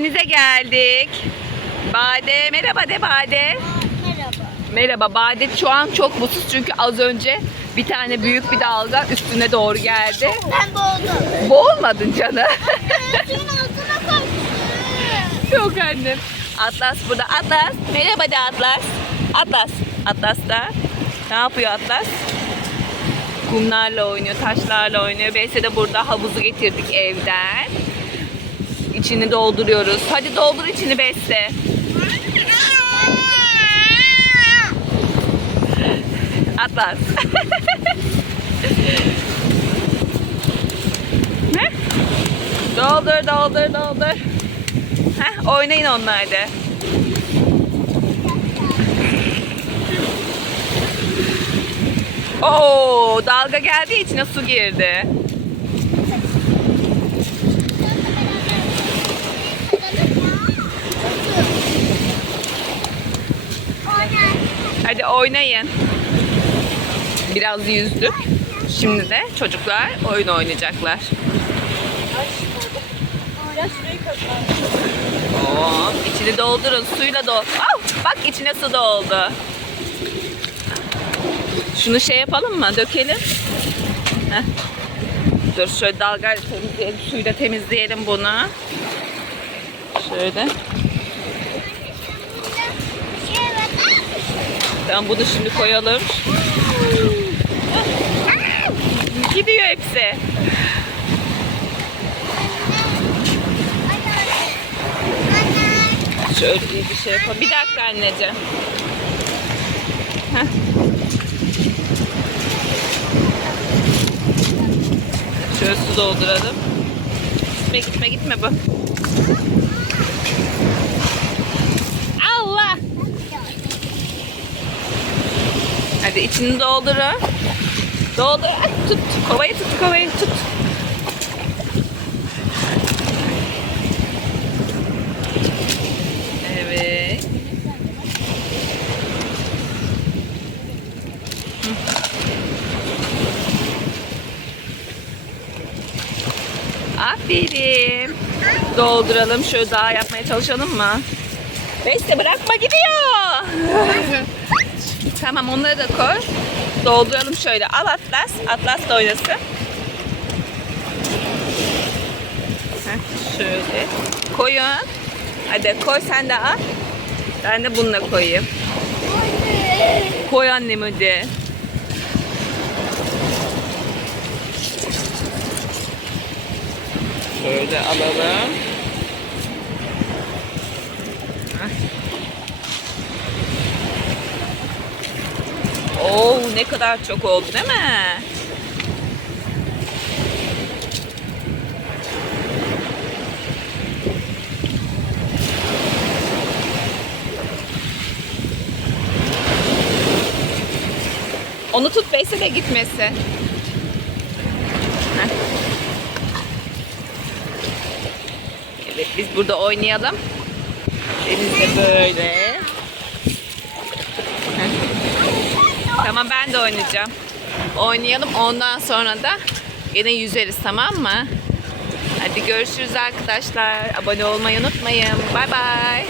denize geldik. Bade merhaba de Bade. Merhaba. Merhaba Bade şu an çok mutsuz çünkü az önce bir tane büyük bir dalga üstüne doğru geldi. Ben boğuldum. Boğulmadın canı. Suyun altına kaçtı. Yok annem. Atlas burada. Atlas. Merhaba de Atlas. Atlas. Atlas da. Ne yapıyor Atlas? Kumlarla oynuyor, taşlarla oynuyor. Beyse de burada havuzu getirdik evden. İçini dolduruyoruz. Hadi doldur içini Beste. Atlas. ne? Doldur, doldur, doldur. Heh, oynayın onlar da. Oo, dalga geldiği içine su girdi. Hadi oynayın. Biraz yüzdük. Şimdi de çocuklar oyun oynayacaklar. Oo, içini doldurun. Suyla dol. Au, bak içine su doldu. Şunu şey yapalım mı? Dökelim. Heh. Dur şöyle dalgayla temizleyelim. Suyla temizleyelim bunu. Şöyle. Tamam bunu şimdi koyalım. Gidiyor hepsi. Şöyle bir şey yapalım. Bir dakika anneciğim. Heh. Şöyle su dolduralım. Gitme gitme gitme bu. Hadi içini doldurun. Doldur. Ay, tut. Kovayı tut kovayı tut. Evet. Aferin. Dolduralım. Şöyle daha yapmaya çalışalım mı? Beste bırakma gidiyor. tamam onları da koy. Dolduralım şöyle. Al Atlas. Atlas da oynasın. Şöyle. Koyun. Hadi koy sen de al. Ben de bununla koyayım. Koy annem hadi. Şöyle alalım. Heh. Ne kadar çok oldu değil mi? Onu tut Beyse de gitmesi. Heh. Evet biz burada oynayalım. Denizde böyle. Tamam ben de oynayacağım. Oynayalım ondan sonra da yine yüzeriz tamam mı? Hadi görüşürüz arkadaşlar. Abone olmayı unutmayın. Bay bay.